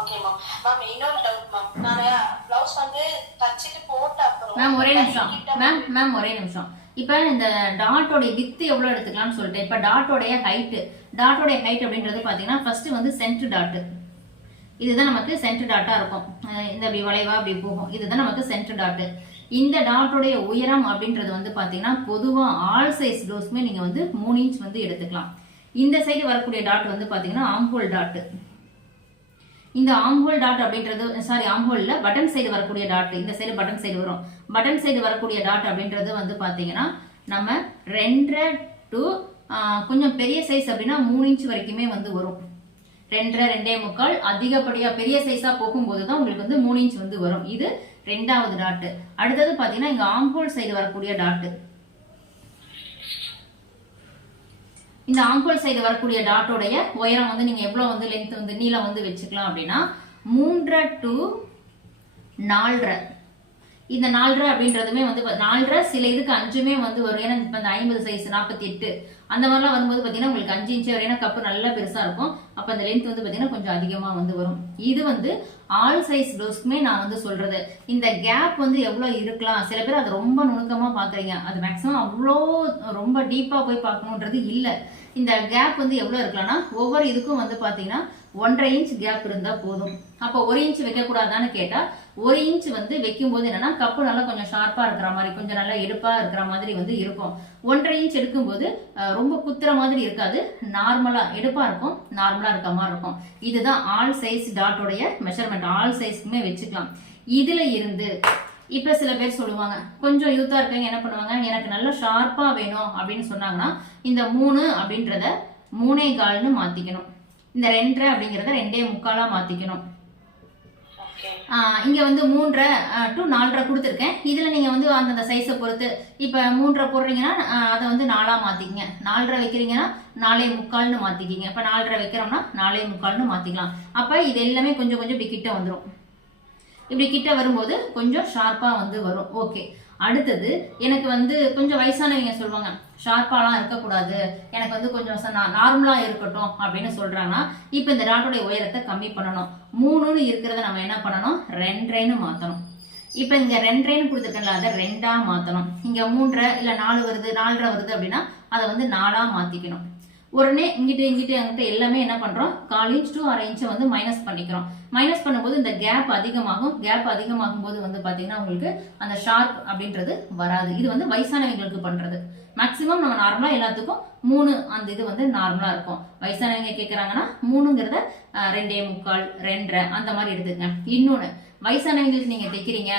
Okay ma'am ma'am இன்னொரு doubt ma'am நான் blouse வந்து தச்சிட்டு போட்ட அப்புறம் மேம் ஒரே நிமிஷம். மேம் மேம் ஒரே நிமிஷம். இப்போ இந்த டாட்டோடைய வித்து எவ்வளோ எடுத்துக்கலாம்னு சொல்லிட்டு இப்போ டாட்டோடைய ஹைட்டு டாட்டோடைய ஹைட் அப்படின்றது பார்த்தீங்கன்னா ஃபர்ஸ்ட் வந்து சென்டர் டாட்டு இதுதான் நமக்கு சென்டர் டாட்டா இருக்கும். இந்த இப்படி வளைவா அப்படி போகும். இதுதான் நமக்கு சென்டர் டாட்டு இந்த டாட்டோடைய உயரம் அப்படின்றது வந்து பார்த்தீங்கன்னா பொதுவாக ஆல் சைஸ் ப்ளவுஸ்மே நீங்கள் வந்து மூணு இன்ச் வந்து எடுத்துக்கலாம். இந்த சைடு வரக்கூடிய டாட் வந்து பார்த்தீங்கன்னா ஆம்போல் டாட்டு இந்த ஆம்ஹோல் டாட் அப்படின்றது சாரி ஆம்ஹோல்ல பட்டன் சைடு வரக்கூடிய டாட் இந்த சைடு பட்டன் சைடு வரும். பட்டன் சைடு வரக்கூடிய டாட் அப்படின்றது வந்து பாத்தீங்கன்னா நம்ம ரெண்டரை டு கொஞ்சம் பெரிய சைஸ் அப்படின்னா மூணு இன்ச் வரைக்குமே வந்து வரும். ரெண்டரை ரெண்டே முக்கால் அதிகப்படியா பெரிய சைஸா போகும்போது தான் உங்களுக்கு வந்து மூணு இன்ச் வந்து வரும். இது ரெண்டாவது டாட்டு அடுத்தது பாத்தீங்கன்னா இங்க ஆம்ஹோல் சைடு வரக்கூடிய டாட்டு இந்த ஆங்கோல் சைடு வரக்கூடிய டாட்டோடைய உயரம் வந்து நீங்க எவ்வளவு வந்து லென்த் வந்து நீளம் வந்து வச்சுக்கலாம் அப்படின்னா மூன்றரை டு நாலரை இந்த நாலரை அப்படின்றதுமே வந்து நாலரை சில இதுக்கு அஞ்சுமே வந்து வரும். ஏன்னா இப்போ இந்த ஐம்பது சைஸ் நாற்பத்தி எட்டு அந்த மாதிரிலாம் வரும்போது பார்த்தீங்கன்னா உங்களுக்கு அஞ்சு இன்ச்சு வரும் ஏன்னா கப்பு நல்லா பெருசாக இருக்கும். அப்போ அந்த லென்த் வந்து பார்த்தீங்கன்னா கொஞ்சம் அதிகமாக வந்து வரும். இது வந்து ஆல் சைஸ் ப்ளவுஸ்க்குமே நான் வந்து சொல்கிறது இந்த கேப் வந்து எவ்வளோ இருக்கலாம்? சில பேர் அது ரொம்ப நுணுக்கமாக பார்க்குறீங்க அது மேக்ஸிமம் அவ்வளோ ரொம்ப டீப்பாக போய் பார்க்கணுன்றது இல்லை. இந்த கேப் வந்து எவ்வளோ இருக்கலாம்னா ஒவ்வொரு இதுக்கும் வந்து பார்த்தீங்கன்னா ஒன்றரை இன்ச் கேப் இருந்தால் போதும். அப்போ ஒரு இன்ச் வைக்கக்கூடாதான்னு கேட்டால் ஒரு இன்ச் வந்து வைக்கும் போது என்னன்னா கப்பு நல்லா கொஞ்சம் ஷார்ப்பா இருக்கிற மாதிரி கொஞ்சம் நல்லா எடுப்பா இருக்கிற மாதிரி வந்து இருக்கும். ஒன்றரை இன்ச் எடுக்கும்போது போது ரொம்ப குத்துற மாதிரி இருக்காது. நார்மலா எடுப்பா இருக்கும். நார்மலா இருக்க மாதிரி இருக்கும். இதுதான் ஆல் சைஸ் டாட்டோடைய மெஷர்மெண்ட் ஆல் சைஸ்க்குமே வச்சுக்கலாம். இதுல இருந்து இப்ப சில பேர் சொல்லுவாங்க கொஞ்சம் யூத்தா இருக்கவங்க என்ன பண்ணுவாங்க? எனக்கு நல்ல ஷார்ப்பா வேணும். அப்படின்னு சொன்னாங்கன்னா இந்த மூணு அப்படின்றத மூணே கால்னு மாத்திக்கணும். இந்த ரெண்டரை அப்படிங்கறத ரெண்டே முக்காலா மாத்திக்கணும். இங்கே வந்து மூன்றரை டு நாலரை கொடுத்துருக்கேன். இதில் நீங்கள் வந்து அந்தந்த சைஸை பொறுத்து இப்போ மூன்றரை போடுறீங்கன்னா அதை வந்து நாலாக மாற்றிக்கிங்க நாலரை வைக்கிறீங்கன்னா நாலே முக்கால்னு மாற்றிக்கிங்க இப்போ நாலரை வைக்கிறோம்னா நாலே முக்கால்னு மாற்றிக்கலாம் அப்போ இது எல்லாமே கொஞ்சம் கொஞ்சம் இப்படி கிட்ட வந்துடும் இப்படி கிட்ட வரும்போது கொஞ்சம் ஷார்ப்பாக வந்து வரும். ஓகே அடுத்தது எனக்கு வந்து கொஞ்சம் வயசானவங்க சொல்லுவாங்க ஷார்ப்பாலாம் இருக்கக்கூடாது எனக்கு வந்து கொஞ்சம் நார்மலா இருக்கட்டும் அப்படின்னு சொல்றாங்கன்னா இப்போ இந்த டாட்டோடைய உயரத்தை கம்மி பண்ணணும். மூணுன்னு இருக்கிறத நம்ம என்ன பண்ணணும்? ரெண்டரைன்னு மாத்தணும். இப்போ இங்க ரெண்டரைன்னு கொடுத்துருக்கல அதை ரெண்டா மாத்தணும். இங்க மூன்றரை இல்ல நாலு வருது நாலரை வருது அப்படின்னா அதை வந்து நாலா மாத்திக்கணும். உடனே இங்கிட்டு இங்கிட்டு அங்கிட்ட எல்லாமே என்ன பண்றோம்? கால் இன்ச் டூ அரை இன்ச்சை வந்து மைனஸ் பண்ணிக்கிறோம். மைனஸ் பண்ணும்போது இந்த கேப் அதிகமாகும். கேப் அதிகமாகும் போது வந்து பார்த்தீங்கன்னா உங்களுக்கு அந்த ஷார்ப் அப்படின்றது வராது. இது வந்து வயசானவங்களுக்கு பண்றது. மேக்சிமம் நம்ம நார்மலா எல்லாத்துக்கும் மூணு அந்த இது வந்து நார்மலா இருக்கும். வயசானவங்க கேட்குறாங்கன்னா மூணுங்கிறத ரெண்டே முக்கால் ரெண்டரை அந்த மாதிரி எடுத்துக்கங்க. இன்னொன்னு வயசானவங்களுக்கு நீங்க தைக்கிறீங்க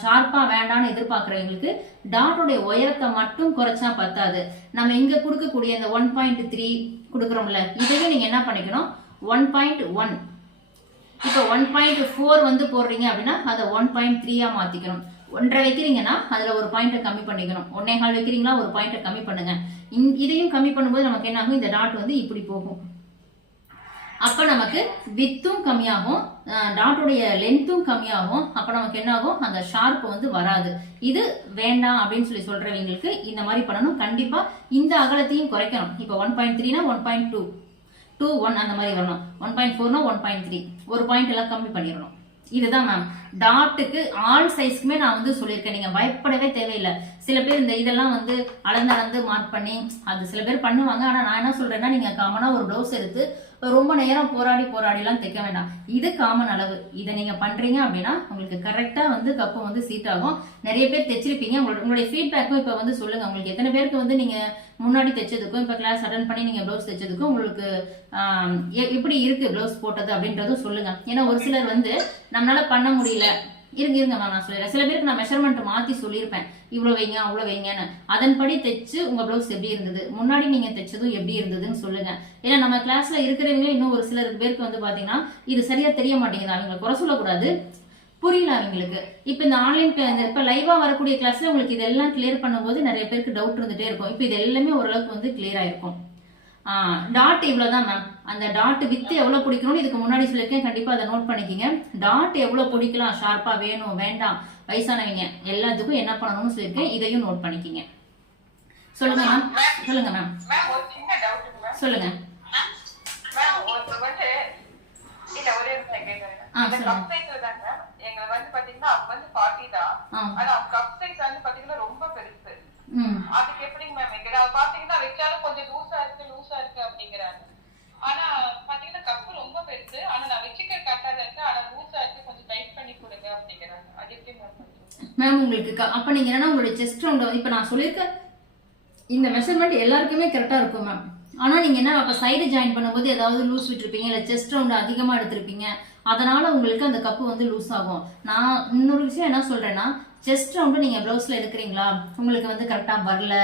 ஷார்ப்பா வேண்டாம்னு எதிர்பார்க்கறவங்களுக்கு டாட்டோடைய உயரத்தை மட்டும் குறைச்சா பத்தாது. நம்ம இங்க கொடுக்கக்கூடிய இந்த ஒன் பாயிண்ட் த்ரீ கொடுக்குறோம்ல இதையும் நீங்க என்ன பண்ணிக்கணும்? ஒன் பாயிண்ட் ஒன் இப்போ ஒன் பாயிண்ட் ஃபோர் வந்து போடுறீங்க அப்படின்னா அதை ஒன் பாயிண்ட் த்ரீயாக மாற்றிக்கணும் ஒன்றரை வைக்கிறீங்கன்னா அதில் ஒரு பாயிண்ட்டை கம்மி பண்ணிக்கணும். ஒன்னே கால் வைக்கிறீங்களா ஒரு பாயிண்ட்டை கம்மி பண்ணுங்க. இந் இதையும் கம்மி பண்ணும்போது நமக்கு என்ன ஆகும் இந்த டாட் வந்து இப்படி போகும். அப்போ நமக்கு வித்தும் கம்மியாகும் டாட்டோடைய லென்த்தும் கம்மியாகும். அப்போ நமக்கு என்ன ஆகும் அந்த ஷார்ப் வந்து வராது. இது வேண்டாம் அப்படின்னு சொல்லி சொல்றவங்களுக்கு இந்த மாதிரி பண்ணணும். கண்டிப்பாக இந்த அகலத்தையும் குறைக்கணும். இப்போ one point த்ரீனா one point two two one அந்த மாதிரி வரணும். ஒன் பாயிண்ட் ஃபோர்னா ஒன் பாயிண்ட் த்ரீ ஒரு பாயிண்ட் எல்லாம் கம்மி பண்ணிடணும். இதுதான் மேம் டாட்டுக்கு ஆல் சைஸ்க்குமே நான் வந்து சொல்லியிருக்கேன். நீங்கள் பயப்படவே தேவையில்லை. சில பேர் இந்த இதெல்லாம் வந்து அளந்து அளந்து மார்க் பண்ணி அது சில பேர் பண்ணுவாங்க. ஆனால் நான் என்ன சொல்கிறேன்னா நீங்கள் காமனாக ஒரு ப்ளவுஸ் எடுத்து ரொம்ப நேரம் போராடி போராடிலாம் தைக்க வேண்டாம். இது காமன் அளவு. இதை நீங்க பண்றீங்க அப்படின்னா உங்களுக்கு கரெக்டா வந்து கப்பு வந்து சீட் ஆகும். நிறைய பேர் தைச்சிருப்பீங்க. உங்களோட உங்களுடைய ஃபீட்பேக்கும் இப்ப வந்து சொல்லுங்க. உங்களுக்கு எத்தனை பேருக்கு வந்து நீங்க முன்னாடி தைச்சதுக்கும் இப்ப கிளாஸ் அட்டன் பண்ணி நீங்க ப்ளவுஸ் தைச்சதுக்கும் உங்களுக்கு எ- எப்படி இருக்கு ப்ளவுஸ் போட்டது அப்படின்றதும் சொல்லுங்க. ஏன்னா ஒரு சிலர் வந்து நம்மளால பண்ண முடியல. இருங்க இருங்க மேம் நான் சொல்லிடுறேன். சில பேருக்கு நான் மெஷர்மெண்ட் மாத்தி சொல்லியிருப்பேன். இவ்வளவு வைங்க அவ்வளவு வைங்கன்னு. அதன்படி தைச்சு உங்க ப்ளவுஸ் எப்படி இருந்தது? முன்னாடி நீங்க தைச்சதும் எப்படி இருந்ததுன்னு சொல்லுங்க. ஏன்னா நம்ம கிளாஸ்ல இருக்கிறவங்க இன்னும் ஒரு சிலருக்கு பேருக்கு வந்து பாத்தீங்கன்னா இது சரியா தெரிய மாட்டேங்குது. அவங்களை குறை சொல்லக்கூடாது. புரியல அவங்களுக்கு. இப்ப இந்த ஆன்லைன் இப்ப லைவா வரக்கூடிய கிளாஸ்ல உங்களுக்கு இதெல்லாம் கிளியர் பண்ணும்போது நிறைய பேருக்கு டவுட் இருந்துட்டே இருக்கும். இப்ப இது எல்லாமே ஓரளவுக்கு வந்து கிளியர் ஆயிருக்கும். டாட் இவ்வளவுதான் மேம் அந்த டாட் வித்து எவ்வளவு பிடிக்கணும்னு இதுக்கு முன்னாடி சொல்லியிருக்கேன். கண்டிப்பா அதை நோட் பண்ணிக்கிங்க. டாட் எவ்வளவு பிடிக்கலாம்? ஷார்ப்பா வேணும் வேண்டாம். வயசானவங்க எல்லாத்துக்கும் என்ன பண்ணணும்னு சொல்லியிருக்கேன். இதையும் நோட் பண்ணிக்கிங்க. சொல்லுங்க மேம் சொல்லுங்க மேம் சொல்லுங்க. எங்க வந்து பாத்தீங்கன்னா அவங்க வந்து ஃபார்ட்டி தான். ஆனா கப் சைஸ் வந்து பாத்தீங்கன்னா ரொம்ப பெருசு. அதுக்கு எப்படிங்க மேம் வைக்கிற பாத்தீங்கன்னா வச்சாலும் கொஞ்சம் லூசா இருக்கு லூசா இருக்கு அப்படிங்கிறாங்க. ஆனா பாத்தீங்கன்னா கப்பு ரொம்ப பெருசு. ஆனா நான் வச்சுக்க கரெக்டா இருக்கு. ஆனா லூசா இருக்கு. கொஞ்சம் டைட் பண்ணி கொடுங்க அப்படிங்கிறாங்க. அது எப்படி மேம் மேம் உங்களுக்கு அப்ப நீங்க என்னன்னா உங்களுடைய செஸ்ட் ரவுண்ட் இப்ப நான் சொல்லியிருக்க இந்த மெஷர்மெண்ட் எல்லாருக்குமே கரெக்டா இருக்கும் மேம் ஆனா நீங்க என்ன அப்ப சைடு ஜாயின் பண்ணும்போது ஏதாவது லூஸ் விட்டுருப்பீங்க? இல்ல செஸ்ட் ரவுண்ட் அதிகமா எடுத்திருப்பீங்க? அதனால உங்களுக்கு அந்த கப்பு வந்து லூஸ் ஆகும். நான் இன்னொரு விஷயம் என்ன சொல்றேன்னா செஸ்ட் ரவுண்டு நீங்கள் ப்ளவுஸில் எடுக்கிறீங்களா? உங்களுக்கு வந்து கரெக்டாக வரல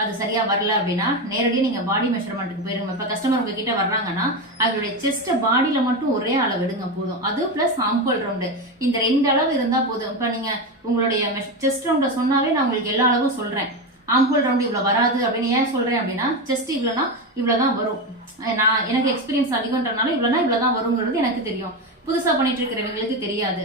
அது சரியாக வரல அப்படின்னா நேரடியாக நீங்கள் பாடி மெஷர்மெண்ட்டுக்கு போயிருங்க. இப்போ கஸ்டமர் உங்ககிட்ட வர்றாங்கன்னா அதோடைய செஸ்ட்டை பாடியில் மட்டும் ஒரே அளவு எடுங்க போதும். அது ப்ளஸ் ஆம்பிள் ரவுண்டு இந்த ரெண்டு அளவு இருந்தால் போதும். இப்போ நீங்கள் உங்களுடைய செஸ்ட் ரவுண்டை சொன்னாவே நான் உங்களுக்கு எல்லா அளவும் சொல்கிறேன் ஆம்பிள் ரவுண்டு இவ்வளோ வராது அப்படின்னு ஏன் சொல்கிறேன் அப்படின்னா செஸ்ட் இவ்வளோனா தான் வரும். நான் எனக்கு எக்ஸ்பீரியன்ஸ் அதிகம்ன்றனால இவ்வளோனா தான் வருங்கிறது எனக்கு தெரியும். புதுசா பண்ணிட்டு இருக்கிறவங்களுக்கு தெரியாது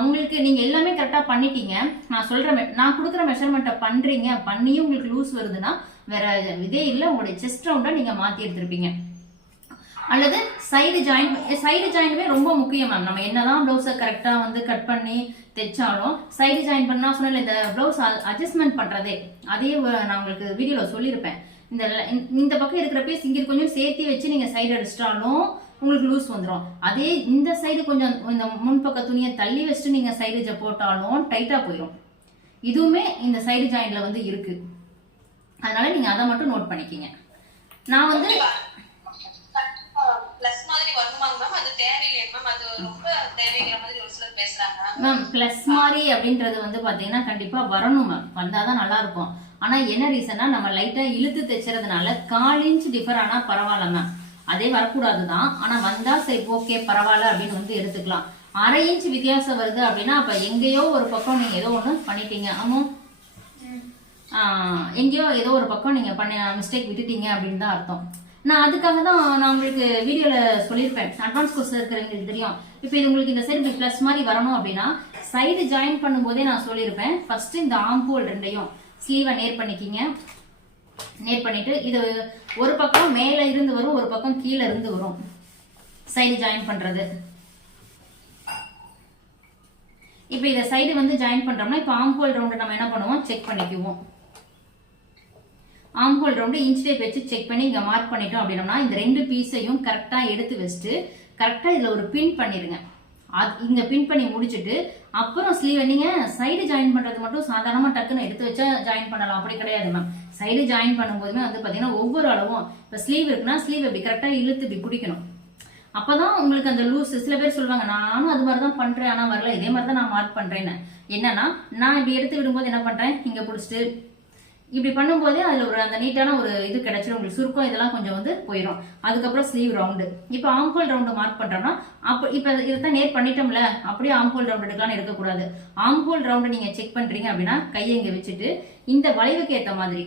உங்களுக்கு நீங்க எல்லாமே கரெக்டா பண்ணிட்டீங்க. நான் சொல்ற நான் கொடுக்குற மெஷர்மெண்ட்டை பண்றீங்க. பண்ணியும் உங்களுக்கு லூஸ் வருதுன்னா வேற இதே இல்லை உங்களுடைய செஸ்ட் ரவுண்டாக நீங்க மாத்தி எடுத்திருப்பீங்க. அல்லது சைடு ஜாயின் சைடு ஜாயின்மே ரொம்ப முக்கியம் மேம் நம்ம என்னதான் ப்ளவுஸை கரெக்டாக வந்து கட் பண்ணி தைச்சாலும் சைடு ஜாயின் பண்ணா சொன்னல இந்த ப்ளவுஸ் அட்ஜஸ்ட்மெண்ட் பண்றதே அதே நான் உங்களுக்கு வீடியோவில் சொல்லியிருப்பேன். இந்த இந்த- பக்கம் இருக்கிற பீஸ் கொஞ்சம் சேர்த்து வச்சு நீங்க சைடு அடிச்சிட்டாலும் உங்களுக்கு லூஸ் வந்துடும் அதே இந்த சைடு கொஞ்சம் இந்த முன்பக்க துணியை தள்ளி வச்சுட்டு நீங்க சைடு போட்டாலும் டைட்டா போயிடும் இதுவுமே இந்த சைடு ஜாயின்ல வந்து இருக்கு. அதனால நீங்க அதை மட்டும் நோட் பண்ணிக்கிங்க. நான் வந்து மேம் ப்ளஸ் மாதிரி அப்படின்றது வந்து பாத்தீங்கன்னா கண்டிப்பா வரணும் மேம் வந்தாதான் நல்லா இருக்கும். ஆனா என்ன ரீசன்னா நம்ம லைட்டா இழுத்து தைச்சறதுனால கால் இன்ச் டிஃபர் ஆனா பரவாயில்ல மேம் அதே வரக்கூடாது தான் ஆனா வந்தா சரி ஓகே பரவாயில்ல அப்படின்னு வந்து எடுத்துக்கலாம். அரை இன்ச் வித்தியாசம் வருது அப்படின்னா அப்ப எங்கேயோ ஒரு பக்கம் நீங்க ஏதோ ஒண்ணு பண்ணிட்டீங்க. ஆமா? ஆஹ் எங்கேயோ ஏதோ ஒரு பக்கம் நீங்க பண்ண மிஸ்டேக் விட்டுட்டீங்க அப்படின்னு தான் அர்த்தம். நான் அதுக்காக தான் நான் உங்களுக்கு வீடியோல சொல்லியிருப்பேன். அட்வான்ஸ் கோர்ஸ் இருக்கிறவங்களுக்கு தெரியும். இப்போ இது உங்களுக்கு இந்த சைடு ப்ளஸ் மாதிரி வரணும் அப்படின்னா சைடு ஜாயின் பண்ணும்போதே நான் சொல்லியிருப்பேன். ஃபர்ஸ்ட் இந்த ஆம்போல் ரெண்டையும் ஸ்லீவை நேர் பண்ணிக்கிங்க. நேர் பண்ணிட்டு இது ஒரு பக்கம் மேல இருந்து வரும் ஒரு பக்கம் கீழே இருந்து வரும். சைடு ஜாயின் பண்றது. இப்போ இதை சைடு வந்து ஜாயின் பண்றோம்னா இப்போ ஆம்போல் ரவுண்டு நம்ம என்ன பண்ணுவோம்? செக் பண்ணிக்குவோம். ஆம்போல் ரவுண்டு இன்ச் டேப் வச்சு செக் பண்ணி இங்க மார்க் பண்ணிட்டோம் அப்படின்னோம்னா இந்த ரெண்டு பீஸையும் கரெக்டா எடுத்து வச்சுட்டு கரெக்டா இதுல ஒரு பின் பண்ணிருங்க. அது இங்க பின் பண்ணி முடிச்சுட்டு அப்புறம் ஸ்லீவ் நீங்க சைடு ஜாயின் பண்றது மட்டும் சாதாரணமா டக்குன்னு எடுத்து வச்சா ஜாயின் பண்ணலாம். அப்படி கிடையாது மேம் சைடு ஜாயின் பண்ணும்போதுமே வந்து பாத்தீங்கன்னா ஒவ்வொரு அளவும் இப்ப ஸ்லீவ் இருக்குன்னா ஸ்லீவ் இப்படி கரெக்டா இழுத்து இப்படி பிடிக்கணும். அப்பதான் உங்களுக்கு அந்த லூஸ் சில பேர் சொல்லுவாங்க நானும் அது மாதிரி தான் பண்றேன் ஆனா வரல. இதே மாதிரி தான் நான் மார்க் பண்றேன்னு. என்னன்னா நான் இப்படி எடுத்து விடும்போது என்ன பண்றேன்? இங்க பிடிச்சிட்டு இப்படி பண்ணும்போதே அதில் ஒரு அந்த நீட்டான ஒரு இது கிடைச்சிடும் உங்களுக்கு சுருக்கம் இதெல்லாம் கொஞ்சம் வந்து போயிடும் அதுக்கப்புறம் ஸ்லீவ் ரவுண்டு இப்போ ஆம்கோல் ரவுண்டு மார்க் பண்ணுறோம்னா அப்போ இப்போ இதைத்தான் நேர் பண்ணிட்டோம்ல அப்படியே ஆம்கோல் ரவுண்ட் எடுக்கலாம்னு எடுக்கக்கூடாது. ஆம்கோல் ரவுண்டு நீங்கள் செக் பண்ணுறீங்க அப்படின்னா கையை இங்கே வச்சுட்டு இந்த வளைவுக்கு ஏற்ற மாதிரி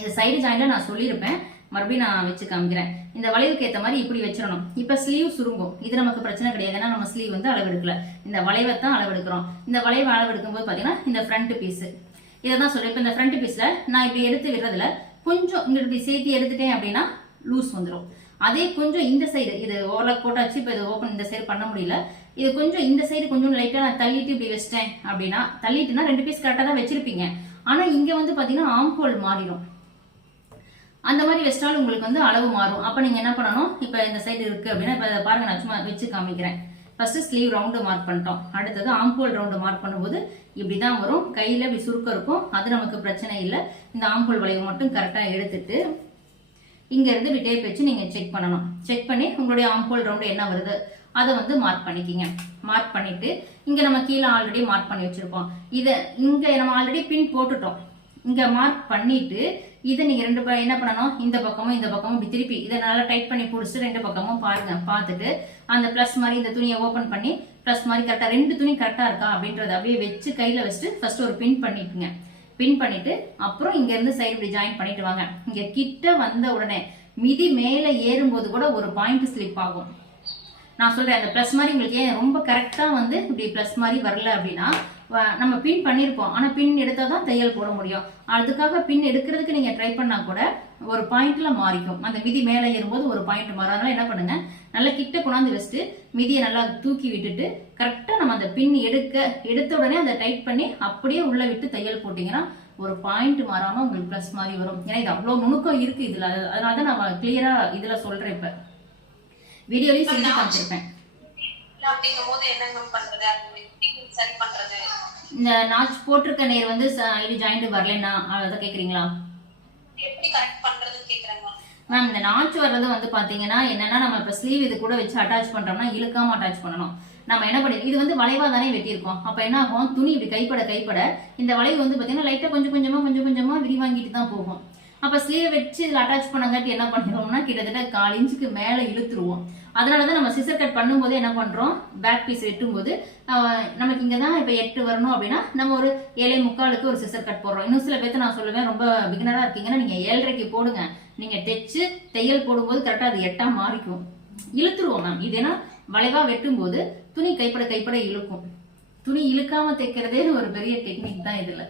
இது சைடு ஜாயின்ல நான் சொல்லியிருப்பேன். மறுபடியும் நான் வச்சு காமிக்கிறேன். இந்த வளைவுக்கு ஏற்ற மாதிரி இப்படி வச்சிடணும். இப்போ ஸ்லீவ் சுருங்கும். இது நமக்கு பிரச்சனை கிடையாது. ஏன்னா நம்ம ஸ்லீவ் வந்து அளவெடுக்கல. இந்த வளைவை தான் அளவெடுக்கிறோம். இந்த வளைவை அளவெடுக்கும் போது இந்த ஃப்ரண்ட் பீஸ் இதை தான் சொல்றேன். இப்ப இந்த ஃப்ரண்ட் பீஸ்ல நான் இப்படி எடுத்து விடுறதுல கொஞ்சம் இங்கே இப்படி சேர்த்து எடுத்துட்டேன் அப்படின்னா லூஸ் வந்துடும் அதே கொஞ்சம் இந்த சைடு இது ஓவர்லாக் போட்டாச்சு இப்போ இது ஓப்பன் இந்த சைடு பண்ண முடியல. இது கொஞ்சம் இந்த சைடு கொஞ்சம் லைட்டா நான் தள்ளிட்டு இப்படி வச்சிட்டேன் அப்படின்னா தள்ளிட்டுனா ரெண்டு பீஸ் கரெக்டாக தான் வச்சிருப்பீங்க. ஆனா இங்க வந்து பாத்தீங்கன்னா ஆம்ஹோல் மாறிடும். அந்த மாதிரி வச்சிட்டாலும் உங்களுக்கு வந்து அளவு மாறும். அப்ப நீங்க என்ன பண்ணணும்? இப்ப இந்த சைடு இருக்கு அப்படின்னா இப்ப பாருங்க நான் சும்மா வச்சு காமிக்கிறேன். ஃபர்ஸ்ட் ஸ்லீவ் ரவுண்டு மார்க் பண்ணிட்டோம். அடுத்தது ஆம்போல் ரவுண்டு மார்க் பண்ணும்போது இப்படிதான் வரும். கையில இப்படி சுருக்கம் இருக்கும். அது நமக்கு பிரச்சனை இல்லை. இந்த ஆம்போல் வளைவு மட்டும் கரெக்டாக எடுத்துட்டு இங்கேருந்து விட்டே இப்படி டேப் வச்சு நீங்க செக் பண்ணணும். செக் பண்ணி உங்களுடைய ஆம்போல் ரவுண்டு என்ன வருது? அதை வந்து மார்க் பண்ணிக்கிங்க. மார்க் பண்ணிட்டு இங்க நம்ம கீழே ஆல்ரெடி மார்க் பண்ணி வச்சுருப்போம் இதை இங்க நம்ம ஆல்ரெடி பின் போட்டுட்டோம். இங்க மார்க் பண்ணிட்டு இதை நீங்க ரெண்டு என்ன பண்ணணும்? இந்த பக்கமும் இந்த பக்கமும் இப்படி திருப்பி இதை நல்லா டைட் பண்ணி பிடிச்சிட்டு ரெண்டு பக்கமும் பாருங்க பார்த்துட்டு அந்த ப்ளஸ் மாதிரி இந்த துணியை ஓபன் பண்ணி ப்ளஸ் மாதிரி கரெக்டா ரெண்டு துணி கரெக்டா இருக்கா அப்படின்றத அப்படியே வச்சு கையில வச்சுட்டு ஃபர்ஸ்ட் ஒரு பின் பண்ணிட்டுங்க. பின் பண்ணிட்டு அப்புறம் இங்க இருந்து சைடு இப்படி ஜாயின் பண்ணிட்டு வாங்க. இங்க கிட்ட வந்த உடனே மிதி மேல ஏறும்போது கூட ஒரு பாயிண்ட் ஸ்லிப் ஆகும். நான் சொல்றேன் அந்த ப்ளஸ் மாதிரி உங்களுக்கு ஏன் ரொம்ப கரெக்டா வந்து இப்படி ப்ளஸ் மாதிரி வரல அப்படின்னா நம்ம பின் பண்ணியிருப்போம் ஆனா பின் எடுத்தா தான் தையல் போட முடியும். அதுக்காக பின் எடுக்கிறதுக்கு நீங்க ட்ரை பண்ணா கூட ஒரு பாயிண்ட்ல மாறிக்கும். அந்த விதி மேலே ஏறும்போது ஒரு பாயிண்ட் மாறும். அதனால என்ன பண்ணுங்க? நல்லா கிட்ட கொண்டாந்து வச்சுட்டு மிதியை நல்லா தூக்கி விட்டுட்டு கரெக்டாக நம்ம அந்த பின் எடுக்க எடுத்த உடனே அதை டைட் பண்ணி அப்படியே உள்ள விட்டு தையல் போட்டிங்கன்னா ஒரு பாயிண்ட் மாறாம உங்களுக்கு ப்ளஸ் மாதிரி வரும். ஏன்னா இது அவ்வளோ நுணுக்கம் இருக்கு இதுல. அது- அதனால தான் நம்ம கிளியரா இதுல சொல்றேன் இப்ப. வீடியோலயும் செஞ்சு இல்ல அப்படிங்கும் போது என்னங்க பண்றது அது எப்படி சரி பண்றது இந்த நாச் போட்டிருக்க நேர் வந்து இது ஜாயிண்ட் வரலன்னா அதை கேக்குறீங்களா? எப்படி கரெக்ட் பண்றதுன்னு கேக்குறாங்க மேம். இந்த நாச் வர்றது வந்து பாத்தீங்கன்னா என்னன்னா நம்ம இப்ப ஸ்லீவ் இது கூட வச்சு அட்டாச் பண்றோம்னா இழுக்காம அட்டாச் பண்ணணும். நம்ம என்ன பண்ணி இது வந்து வளைவா தானே வெட்டியிருக்கோம். அப்ப என்ன ஆகும்? துணி இப்படி கைப்பட கைப்பட இந்த வளைவு வந்து பாத்தீங்கன்னா லைட்டா கொஞ்சம் கொஞ்சமா கொஞ்சம் கொஞ்சமா விரிவாங்கிட்டு தான் போகும். அப்ப ஸ்லீவ் வச்சு இதுல அட்டாச் பண்ணங்காட்டி என்ன பண்ணிடுவோம்னா கிட்டத்தட்ட கால் இன்ச்சுக்கு மேல இழுத்துருவோம். அதனாலதான் நம்ம சிசர் கட் பண்ணும்போது என்ன பண்றோம்? பேக் பீஸ் வெட்டும்போது நமக்கு இங்கே தான் இப்ப எட்டு வரணும் அப்படின்னா நம்ம ஒரு ஏழை முக்காலுக்கு ஒரு சிசர் கட் போடுறோம். இன்னும் சில பேர்த்து நான் சொல்லுவேன் ரொம்ப பிகினரா இருக்கீங்கன்னா நீங்க ஏழரைக்கு போடுங்க. நீங்க தைச்சு தையல் போடும்போது கரெக்டா அது எட்டா மாறிக்கும். இழுத்துருவோம் மேம் இது ஏன்னா வளைவா வெட்டும்போது துணி கைப்பட கைப்பட இழுக்கும். துணி இழுக்காம தைக்கிறதே ஒரு பெரிய டெக்னிக் தான் இதுல.